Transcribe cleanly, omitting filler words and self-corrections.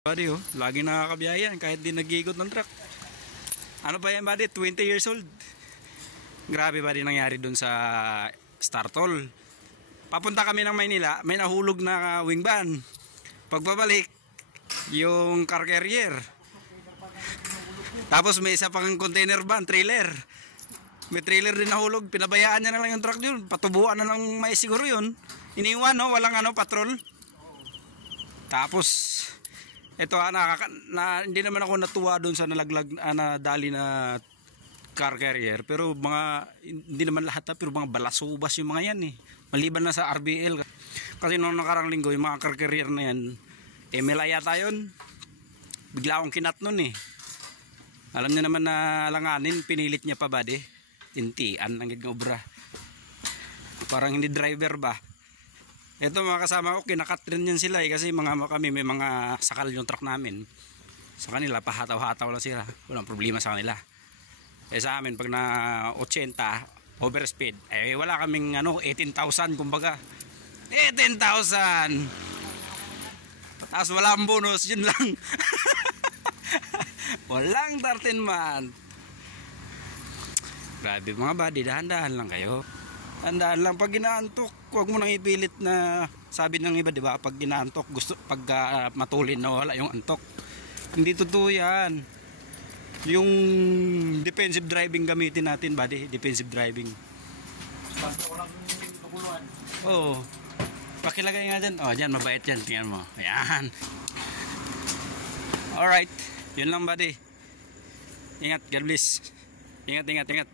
Buddy, oh, lagi nakakabiyayan kahit di nag-iikot ng truck. Ano pa yan, buddy? 20 years old. Grabe, buddy, nangyari dun sa Startol. Papunta kami ng Maynila, may nahulog na wing van. Pagbabalik, yung car carrier. Tapos may isa pang container van, trailer. May trailer din nahulog, pinabayaan niya na lang yung truck yun. Patubuan na lang may siguro yun. Iniwan, no? Walang patrol. Tapos ito hindi naman ako natuwa doon sa nalaglag na dali na car carrier, pero hindi naman lahat pero mga balasubas yung mga yan maliban na sa RBL kasi noong nakarang linggo yung mga car carrier na yan ML yata yun, bigla akong kinat nun alam niya naman na langanin, pinilit niya pa ba tintian lang yung obra, parang hindi driver ba. Ito mga kasama ko, kinakat rin yan sila kasi kami may mga sakal yung truck namin. Sa kanila, pahataw-hataw lang sila. Walang problema sa kanila. Sa amin, pag na 80, overspeed, wala kaming 18,000 kumbaga. 18,000! Tapos walang bonus, yun lang. Walang 13 month. Grabe mga buddy, dahan-dahan lang kayo. Tandaan lang, pag ginaantok, huwag mo nang ipilit na sabi ng iba, di ba? Pag ginaantok, pag matulin na wala yung antok. Hindi totoo yan. Yung defensive driving gamitin natin, buddy. Defensive driving. Oo. Pakilagay nga dyan. Oh, dyan, mabait yan. Tingnan mo. Ayan. Alright. Yun lang, buddy. Ingat, God bless. Ingat, ingat, ingat.